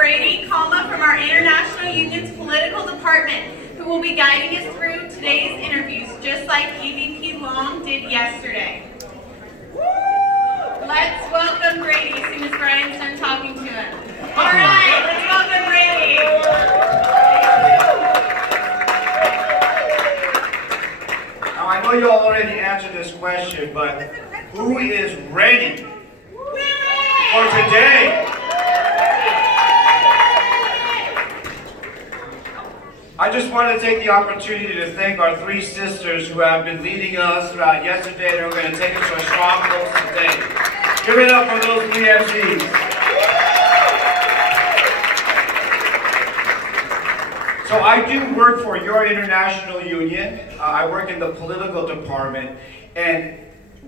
Brady Kalma from our International Union's political department, who will be guiding us through today's interviews, just like EVP Long did yesterday. Let's welcome Brady as soon as Brian's done talking to him. All right, let's welcome Brady. Now, I know you all already answered this question, but who is ready for today? I just want to take the opportunity to thank our three sisters who have been leading us throughout yesterday and who are going to take us to a strong close today. Give it up for those three MCs. So I do work for your international union. I work in the political department, and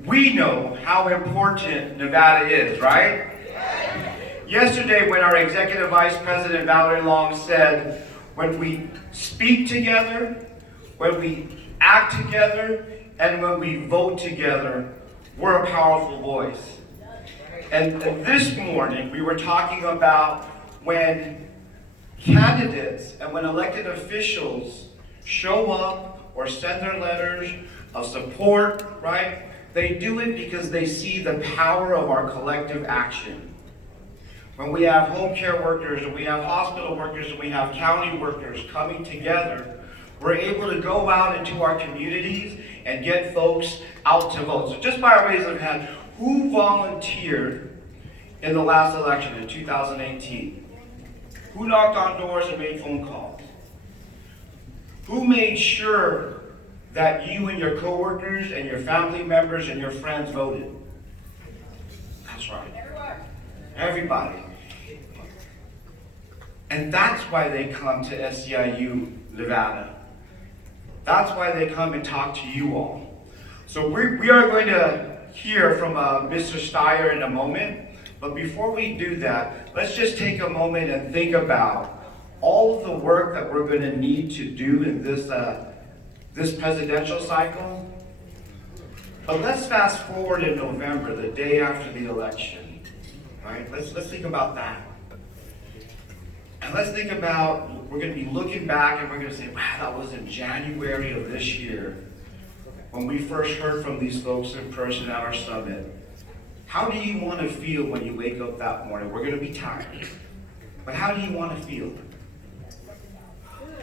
we know how important Nevada is, right? Yesterday, when our Executive Vice President Valerie Long said, when we speak together, when we act together, and when we vote together, we're a powerful voice. And this morning, we were talking about when candidates and when elected officials show up or send their letters of support, right? They do it because they see the power of our collective action. When we have home care workers, and we have hospital workers, and we have county workers coming together, we're able to go out into our communities and get folks out to vote. So just by a raise of hand, who volunteered in the last election in 2018? Who knocked on doors and made phone calls? Who made sure that you and your coworkers and your family members and your friends voted? That's right. Everybody. And that's why they come to SEIU Nevada. That's why they come and talk to you all. So we are going to hear from Mr. Steyer in a moment. But before we do that, let's just take a moment and think about all of the work that we're going to need to do in this presidential cycle. But let's fast forward in November, the day after the election. Right? Let's think about that. And let's think about, we're going to be looking back and we're going to say, wow, that was in January of this year when we first heard from these folks in person at our summit. How do you want to feel when you wake up that morning? We're going to be tired. But how do you want to feel?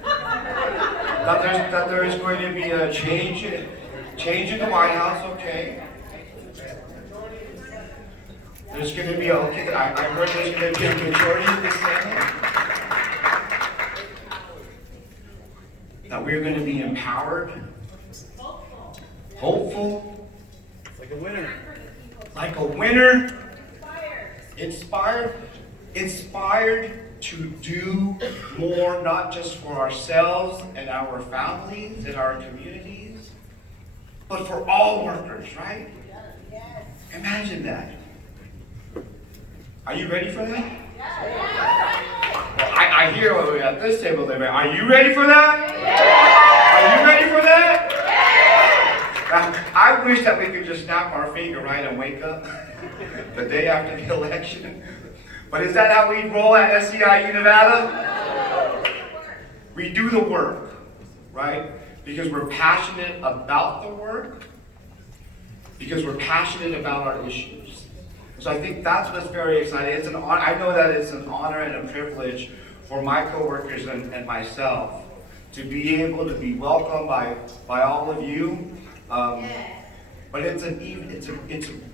That there is going to be a change in the White House, okay? There's going to be I heard there's going to be a majority in the Senate. That we're going to be empowered, hopeful, like a winner. Like a winner, inspired to do more, not just for ourselves and our families and our communities, but for all workers, right? Yes. Imagine that. Are you ready for that? Yes. Well, I hear at this table, they are you ready for that? Yes. Are you ready for that? Yes. I wish that we could just snap our finger, right, and wake up the day after the election. But is that how we roll at SEIU Nevada? We do the work, right? Because we're passionate about the work, because we're passionate about our issues. So I think that's what's very exciting. It's an honor. I know that it's an honor and a privilege for my coworkers and myself to be able to be welcomed by all of you. But it's a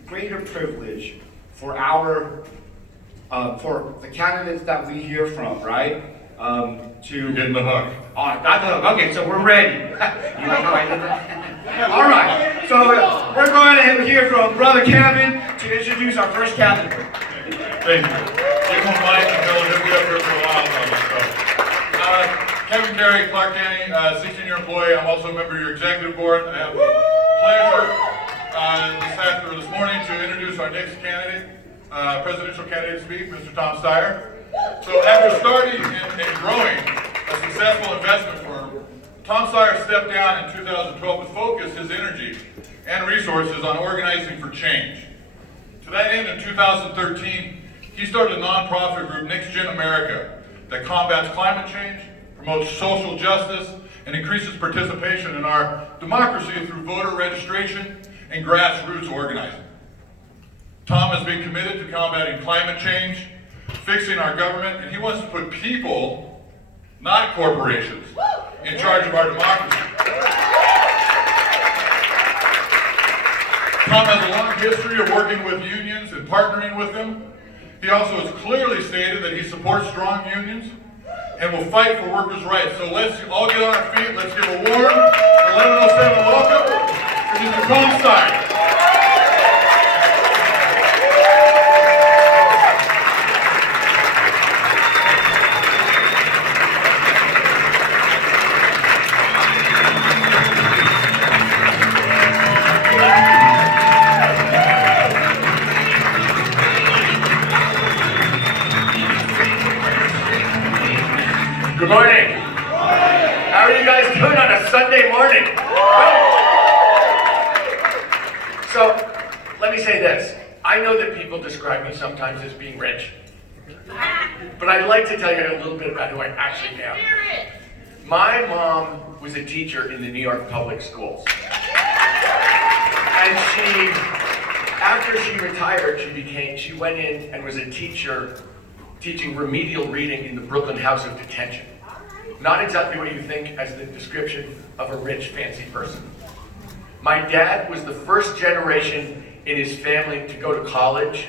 greater privilege for for the candidates that we hear from, right? To get in the hook. Got the hook. Okay, so we're ready. You like how I did that? All right. So we're going to hear from Brother Kevin to introduce our first candidate. Thank you. Give him a mic and he'll be up here for a while on this stuff. Kevin Carey, Clark County, 16-year employee. I'm also a member of your executive board. I have the pleasure this morning to introduce our next candidate, presidential candidate to speak, Mr. Tom Steyer. So after starting and growing a successful investment firm, Tom Steyer stepped down in 2012 to focus his energy and resources on organizing for change. To that end, in 2013, he started a nonprofit group, Next Gen America, that combats climate change, promotes social justice, and increases participation in our democracy through voter registration and grassroots organizing. Tom has been committed to combating climate change, fixing our government, and he wants to put people, not corporations, in charge of our democracy. Tom has a long history of working with unions and partnering with them. He also has clearly stated that he supports strong unions and will fight for workers' rights. So let's all get on our feet. Let's give a warm 1107 welcome to Mr. Tom Steyer. Good morning. How are you guys doing on a Sunday morning? So, let me say this. I know that people describe me sometimes as being rich. But I'd like to tell you a little bit about who I actually am. My mom was a teacher in the New York public schools. And after she retired, she went in and was a teacher teaching remedial reading in the Brooklyn House of Detention. Not exactly what you think as the description of a rich, fancy person. My dad was the first generation in his family to go to college.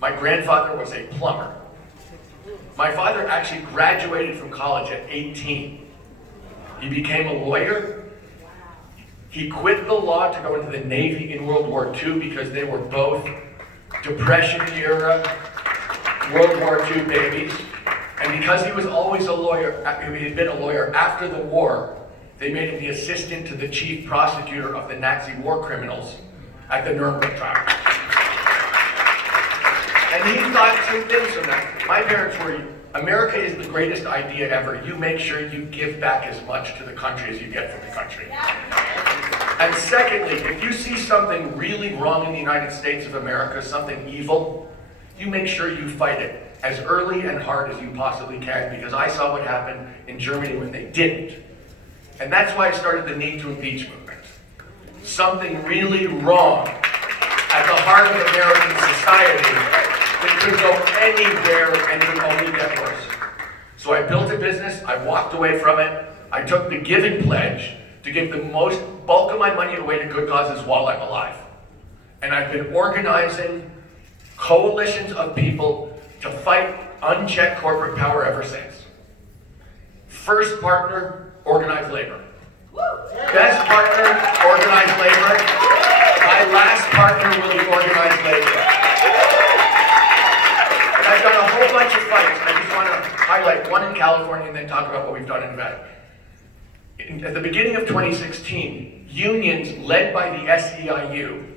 My grandfather was a plumber. My father actually graduated from college at 18. He became a lawyer. He quit the law to go into the Navy in World War II because they were both Depression era, World War II babies. And because he was always a lawyer, he had been a lawyer after the war, they made him the assistant to the chief prosecutor of the Nazi war criminals at the Nuremberg trial. And he thought two things from that. My parents were, America is the greatest idea ever. You make sure you give back as much to the country as you get from the country. And secondly, if you see something really wrong in the United States of America, something evil, you make sure you fight it as early and hard as you possibly can, because I saw what happened in Germany when they didn't. And that's why I started the Need to Impeach movement. Something really wrong at the heart of American society that could go anywhere and would only get worse. So I built a business, I walked away from it, I took the giving pledge to give the most bulk of my money away to good causes while I'm alive. And I've been organizing coalitions of people to fight unchecked corporate power ever since. First partner, organized labor. Best partner, organized labor. My last partner will be organized labor. And I've done a whole bunch of fights. I just want to highlight one in California and then talk about what we've done in Nevada. At the beginning of 2016, unions led by the SEIU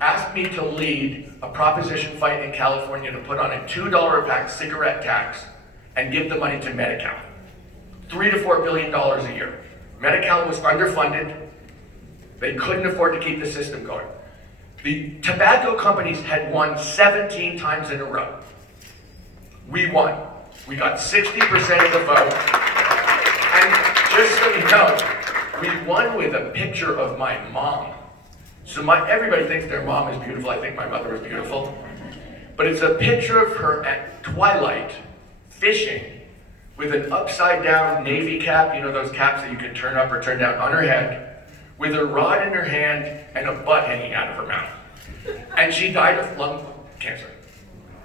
asked me to lead a proposition fight in California to put on a $2 a pack cigarette tax and give the money to Medi-Cal. $3 to $4 billion a year. Medi-Cal was underfunded. They couldn't afford to keep the system going. The tobacco companies had won 17 times in a row. We won. We got 60% of the vote. And just so you know, we won with a picture of my mom. So everybody thinks their mom is beautiful. I think my mother was beautiful. But it's a picture of her at twilight, fishing, with an upside down Navy cap, you know those caps that you can turn up or turn down, on her head, with a rod in her hand and a butt hanging out of her mouth. And she died of lung cancer.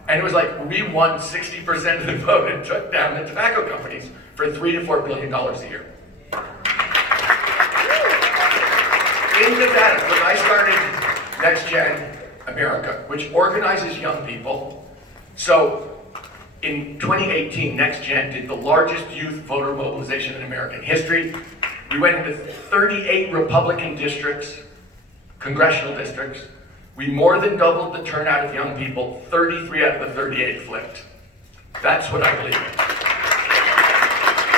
And it was like, we won 60% of the vote and took down the tobacco companies for $3 to $4 billion a year. In Nevada, when I started Next Gen America, which organizes young people, so in 2018, Next Gen did the largest youth voter mobilization in American history. We went into 38 Republican districts, congressional districts. We more than doubled the turnout of young people, 33 out of the 38 flipped. That's what I believe in.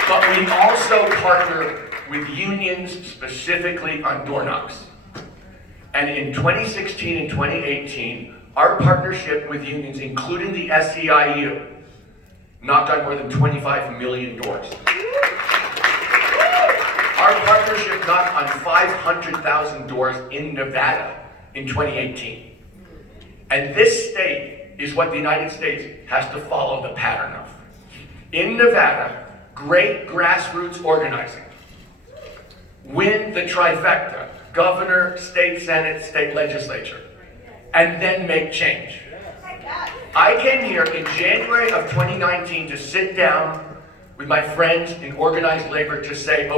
But we also partner with unions specifically on door knocks. And in 2016 and 2018, our partnership with unions, including the SEIU, knocked on more than 25 million doors. Our partnership knocked on 500,000 doors in Nevada in 2018. And this state is what the United States has to follow the pattern of. In Nevada, great grassroots organizing. Win the trifecta, governor, state senate, state legislature, and then make change. I came here in January of 2019 to sit down with my friends in organized labor to say,